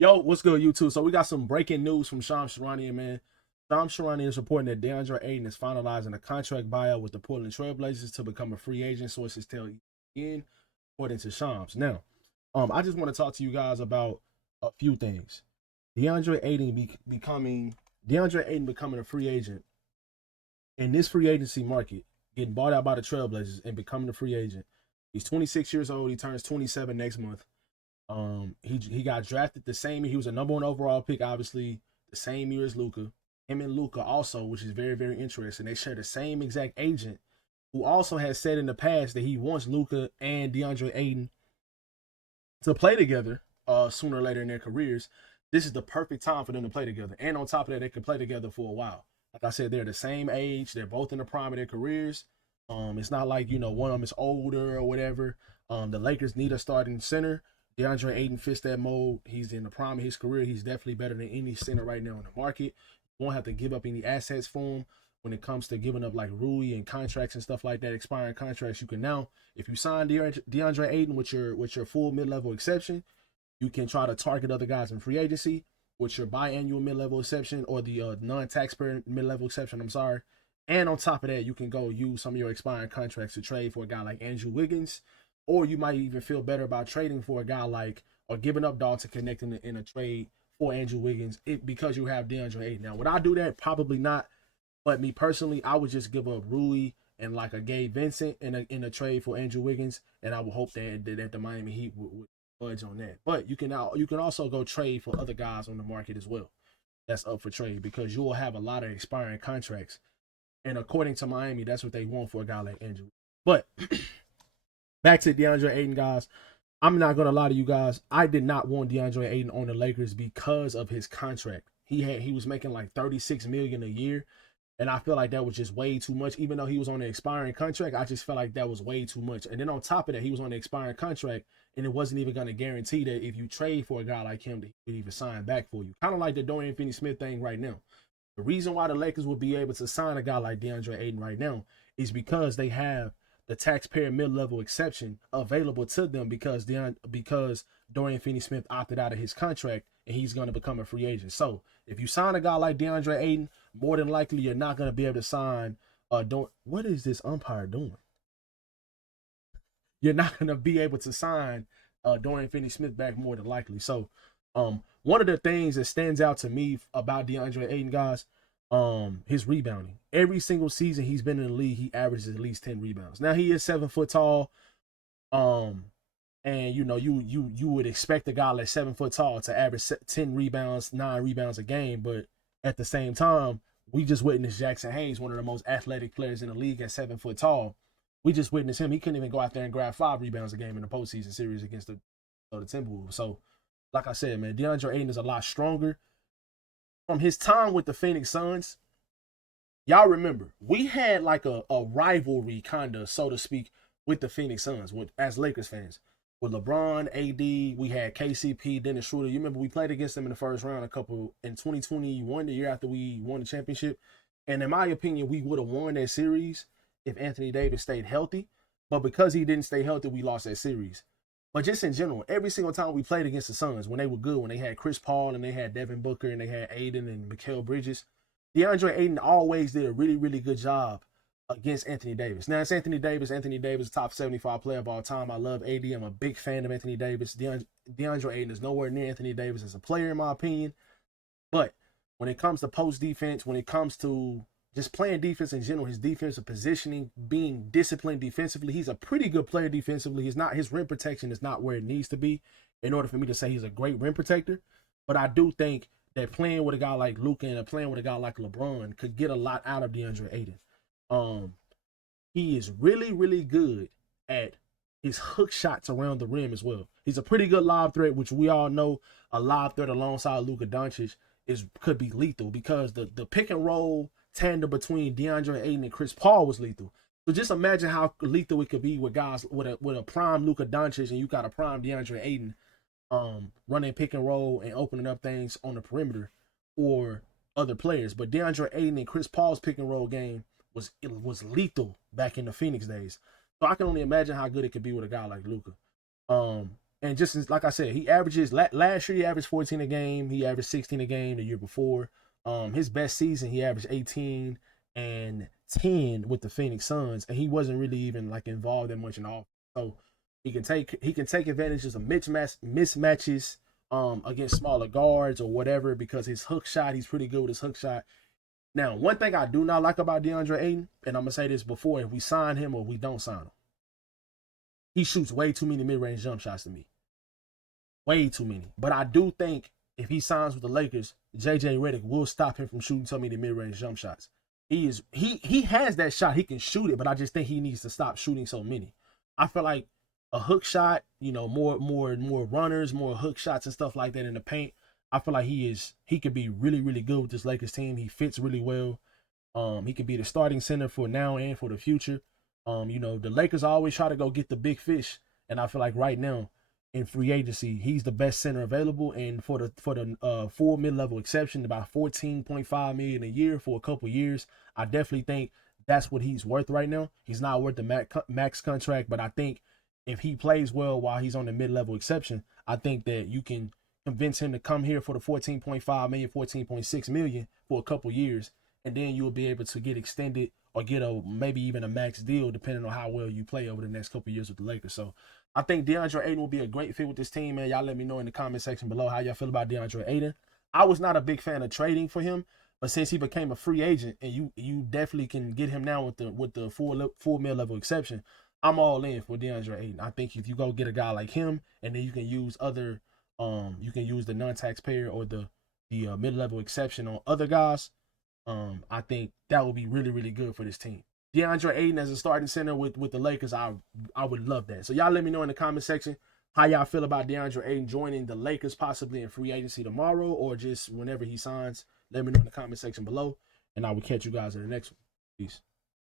Yo, what's good, YouTube? So we got some breaking news from Shams Charania, man. Shams Charania is reporting that Deandre Ayton is finalizing a contract buyout with the Portland Trailblazers to become a free agent. Sources tell ESPN, according to Shams. Now, I just want to talk to you guys about a few things. Deandre Ayton becoming a free agent in this free agency market, getting bought out by the Trailblazers and becoming a free agent. He's 26 years old. He turns 27 next month. He got drafted the same year. He was a number one overall pick, obviously, the same year as Luka. Him and Luka also, which is very, very interesting. They share the same exact agent, who also has said in the past that he wants Luka and Deandre Ayton to play together sooner or later in their careers. This is the perfect time for them to play together. And on top of that, they can play together for a while. Like I said, they're the same age. They're both in the prime of their careers. It's not like, one of them is older or whatever. The Lakers need a starting center. Deandre Ayton fits that mold. He's in the prime of his career. He's definitely better than any center right now in the market. You won't have to give up any assets for him when it comes to giving up like Rui and contracts and stuff like that, expiring contracts. You can now, if you sign Deandre Ayton with your full mid-level exception, you can try to target other guys in free agency with your biannual mid-level exception or the non-taxpayer mid-level exception. I'm sorry. And on top of that, you can go use some of your expiring contracts to trade for a guy like Andrew Wiggins, or you might even feel better about trading for a guy like, or giving up Doncic connecting in a trade for Andrew Wiggins because you have DeAndre Ayton. Now, would I do that? Probably not. But me personally, I would just give up Rui and like a Gabe Vincent in a trade for Andrew Wiggins, and I would hope that the Miami Heat would budge on that. But you can also go trade for other guys on the market as well. That's up for trade because you will have a lot of expiring contracts, and according to Miami, that's what they want for a guy like Andrew. But back to DeAndre Ayton, guys. I'm not gonna lie to you guys. I did not want DeAndre Ayton on the Lakers because of his contract. He was making like 36 million a year, and I feel like that was just way too much. Even though he was on an expiring contract, I just felt like that was way too much. And then on top of that, he was on an expiring contract, and it wasn't even gonna guarantee that if you trade for a guy like him, that he would even sign back for you. Kind of like the Dorian Finney-Smith thing right now. The reason why the Lakers would be able to sign a guy like DeAndre Ayton right now is because they have the taxpayer mid-level exception available to them because Dorian Finney-Smith opted out of his contract and he's going to become a free agent. So if you sign a guy like DeAndre Ayton, more than likely you're not going to be able to sign. What is this umpire doing? You're not going to be able to sign Dorian Finney-Smith back more than likely. So one of the things that stands out to me about DeAndre Ayton, guys, his rebounding. Every single season he's been in the league, he averages at least 10 rebounds. Now he is 7 foot tall. And you would expect a guy like 7 foot tall to average 10 rebounds, 9 rebounds a game, but at the same time, we just witnessed Jackson Hayes, one of the most athletic players in the league at 7 foot tall. We just witnessed him. He couldn't even go out there and grab 5 rebounds a game in the postseason series against the Timberwolves. So, like I said, man, DeAndre Ayton is a lot stronger. From his time with the Phoenix Suns, y'all remember, we had like a rivalry, kind of, so to speak, with the Phoenix Suns as Lakers fans. With LeBron, AD, we had KCP, Dennis Schroeder. You remember we played against them in the first round in 2021, the year after we won the championship. And in my opinion, we would have won that series if Anthony Davis stayed healthy. But because he didn't stay healthy, we lost that series. But just in general, every single time we played against the Suns, when they were good, when they had Chris Paul and they had Devin Booker and they had Aiden and Mikal Bridges, DeAndre Ayton always did a really, really good job against Anthony Davis. Now, it's Anthony Davis. Anthony Davis, top 75 player of all time. I love AD. I'm a big fan of Anthony Davis. DeAndre Ayton is nowhere near Anthony Davis as a player, in my opinion. But when it comes to post defense, when it comes to just playing defense in general, his defensive positioning, being disciplined defensively, he's a pretty good player defensively. His rim protection is not where it needs to be in order for me to say he's a great rim protector. But I do think that playing with a guy like Luka and playing with a guy like LeBron could get a lot out of DeAndre Ayton. He is really, really good at his hook shots around the rim as well. He's a pretty good lob threat, which we all know a lob threat alongside Luka Doncic could be lethal because the pick and roll tandem between DeAndre Ayton and Chris Paul was lethal. So just imagine how lethal it could be with guys with a prime Luka Doncic and you got a prime DeAndre Ayton running pick and roll and opening up things on the perimeter for other players. But DeAndre Ayton and Chris Paul's pick and roll game was lethal back in the Phoenix days. So I can only imagine how good it could be with a guy like Luka. And just like I said, he averages last year he averaged 14 a game. He averaged 16 a game the year before. His best season he averaged 18 and 10 with the Phoenix Suns, and he wasn't really even like involved that much in all. So he can take advantages of mismatches against smaller guards or whatever, because his hook shot, he's pretty good with his hook shot. Now, one thing I do not like about Deandre Ayton, and I'm gonna say this before, if we sign him or we don't sign him, he shoots way too many mid-range jump shots to me. Way too many. But I do think if he signs with the Lakers, JJ Redick will stop him from shooting so many mid-range jump shots. He has that shot. He can shoot it, but I just think he needs to stop shooting so many. I feel like a hook shot, you know, more runners, more hook shots and stuff like that in the paint. I feel like he could be really, really good with this Lakers team. He fits really well. He could be the starting center for now and for the future. You know, the Lakers always try to go get the big fish, and I feel like right now in free agency, he's the best center available. And for the full mid-level exception, about $14.5 million a year for a couple years, I definitely think that's what he's worth right now. He's not worth the max contract, but I think if he plays well while he's on the mid-level exception, I think that you can convince him to come here for the $14.5 million, $14.6 million for a couple years, and then you'll be able to get extended or get maybe even a max deal depending on how well you play over the next couple years with the Lakers. So I think Deandre Ayton will be a great fit with this team, man. Y'all let me know in the comment section below how y'all feel about Deandre Ayton. I was not a big fan of trading for him, but since he became a free agent and you definitely can get him now with the full mid-level exception, I'm all in for Deandre Ayton. I think if you go get a guy like him, and then you can use you can use the non-taxpayer or the mid-level exception on other guys, I think that would be really, really good for this team. Deandre Ayton as a starting center with the Lakers, I would love that. So y'all let me know in the comment section how y'all feel about Deandre Ayton joining the Lakers possibly in free agency tomorrow or just whenever he signs. Let me know in the comment section below, and I will catch you guys in the next one. Peace.